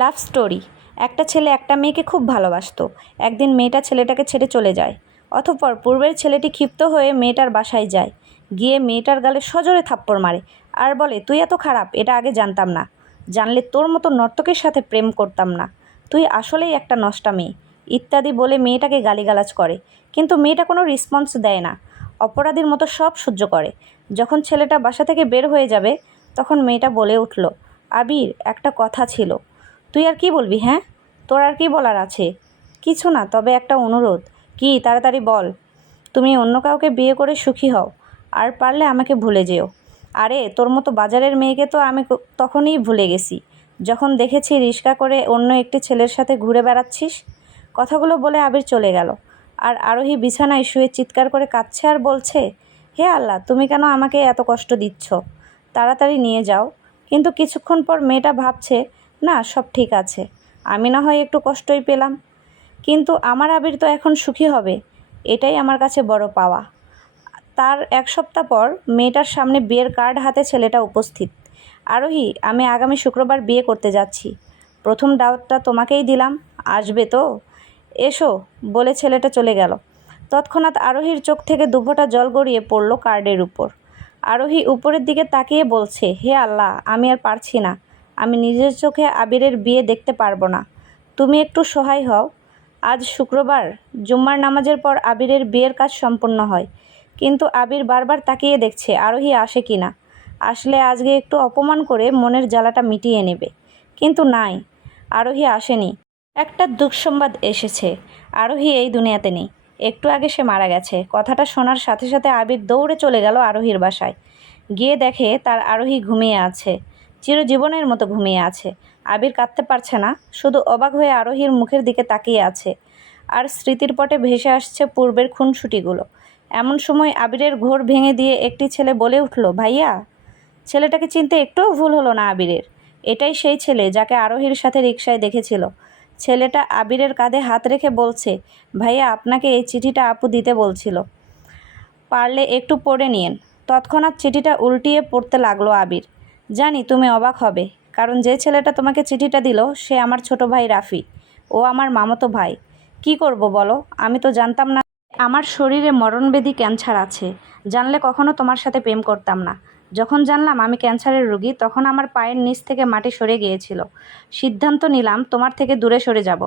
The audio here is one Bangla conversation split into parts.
Love story. একটা ছেলে একটা মেয়েকে খুব ভালোবাসতো। একদিন মেয়েটা ছেলেটাকে ছেড়ে চলে যায়। অতঃপর পূর্বের ছেলেটি ক্ষিপ্ত হয়ে মেয়েটার বাসায় যায়। গিয়ে মেয়েটার গালে সজোরে থাপ্পড় মারে আর বলে, তুই এত খারাপ, এটা আগে জানতাম না। জানলে তোর মতো নর্তকের সাথে প্রেম করতাম না। তুই আসলেই একটা নষ্টা মেয়ে, ইত্যাদি বলে মেয়েটাকে গালিগালাজ করে। কিন্তু মেয়েটা কোনো রেসপন্স দেয় না, অপরাধীর মতো সব সহ্য করে। যখন ছেলেটা বাসা থেকে বের হয়ে যাবে তখন মেয়েটা বলে উঠল, আবির, একটা কথা ছিল। তুই আর কি বলবি? হ্যাঁ, তোর আর কি বলার আছে? কিছু না, তবে একটা অনুরোধ। কি, তাড়াতাড়ি বল। তুমি অন্য কাউকে বিয়ে করে সুখী হও, আর পারলে আমাকে ভুলে যেও। আরে, তোর মতো বাজারের মেয়েকে তো আমি তখনই ভুলে গেছি, যখন দেখেছি রিস্কা করে অন্য একটি ছেলের সাথে ঘুরে বেড়াচ্ছিস। কথাগুলো বলে আবির চলে গেল। আর আরোহী বিছানায় শুয়ে চিৎকার করে কাঁদছে আর বলছে, হে আল্লাহ, তুমি কেন আমাকে এত কষ্ট দিচ্ছ? তাড়াতাড়ি নিয়ে যাও। কিন্তু কিছুক্ষণ পর মেয়েটা ভাবছে, না, সব ঠিক আছে, আমি না হয় একটু কষ্টই পেলাম, কিন্তু আমার আবির তো এখন সুখী হবে, এটাই আমার কাছে বড় পাওয়া। তার এক সপ্তাহ পর মেয়েটার সামনে বিয়ের কার্ড হাতে ছেলেটা উপস্থিত। আরোহী, আমি আগামী শুক্রবার বিয়ে করতে যাচ্ছি। প্রথম দাওয়াতটা তোমাকেই দিলাম, আসবে তো? এসো, বলে ছেলেটা চলে গেল। তৎক্ষণাৎ আরোহীর চোখ থেকে দুফোঁটা জল গড়িয়ে পড়ল কার্ডের উপর। আরোহী উপরের দিকে তাকিয়ে বলছে, হে আল্লাহ, আমি আর পারছি না, আমি নিজের চোখে আবিরের বিয়ে দেখতে পারবো না, তুমি একটু সহায় হও। আজ শুক্রবার, জুম্মার নামাজের পর আবিরের বিয়ের কাজ সম্পন্ন হয়। কিন্তু আবির বারবার তাকিয়ে দেখছে আরোহী আসে কি না। আসলে আজকে একটু অপমান করে মনের জ্বালাটা মিটিয়ে নেবে। কিন্তু নাই, আরোহী আসেনি। একটা দুঃসংবাদ এসেছে, আরোহী এই দুনিয়াতে নেই। একটু আগে সে মারা গেছে। কথাটা শোনার সাথে সাথে আবির দৌড়ে চলে গেল আরোহীর বাসায়। গিয়ে দেখে তার আরোহী ঘুমিয়ে আছে, চিরজীবনের মতো ঘুমিয়ে আছে। আবির কাঁদতে পারছে না, শুধু অবাক হয়ে আরোহীর মুখের দিকে তাকিয়ে আছে। আর স্মৃতির পটে ভেসে আসছে পূর্বের খুনসুটিগুলো। এমন সময় আবিরের ঘোর ভেঙে দিয়ে একটি ছেলে বলে উঠল, ভাইয়া। ছেলেটাকে চিনতে একটুও ভুল হলো না আবিরের। এটাই সেই ছেলে যাকে আরোহীর সাথে রিকশায় দেখেছিল। ছেলেটা আবিরের কাঁধে হাত রেখে বলছে, ভাইয়া, আপনাকে এই চিঠিটা আপু দিতে বলছিল, পারলে একটু পড়ে নিন। তৎক্ষণাৎ চিঠিটা উল্টিয়ে পড়তে লাগলো আবির। জানি তুমি অবাক হবে, কারণ যে ছেলেটা তোমাকে চিঠিটা দিল সে আমার ছোট ভাই রাফি। ও আমার মামাতো ভাই। কি করব বলো, আমি তো জানতাম না আমার শরীরে মরণবেদী ক্যান্সার আছে। জানলে কখনো তোমার সাথে প্রেম করতাম না। যখন জানলাম আমি ক্যান্সারের রোগী, তখন আমার পায়ের নিচ থেকে মাটি সরে গিয়েছিল। সিদ্ধান্ত নিলাম তোমার থেকে দূরে সরে যাব,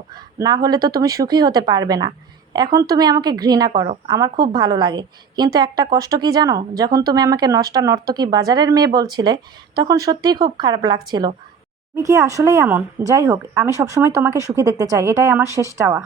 না হলে তো তুমি সুখী হতে পারবে না। এখন তুমি আমাকে ঘৃণা করো, আমার খুব ভালো লাগে। কিন্তু একটা কষ্ট কি জানো, যখন তুমি আমাকে নষ্টা নর্তকী বাজারের মেয়ে বলছিলে, তখন সত্যিই খুব খারাপ লাগছিল। তুমি কি আসলেই এমন? যাই হোক, আমি সবসময় তোমাকে সুখী দেখতে চাই, এটাই আমার শেষ চাওয়া।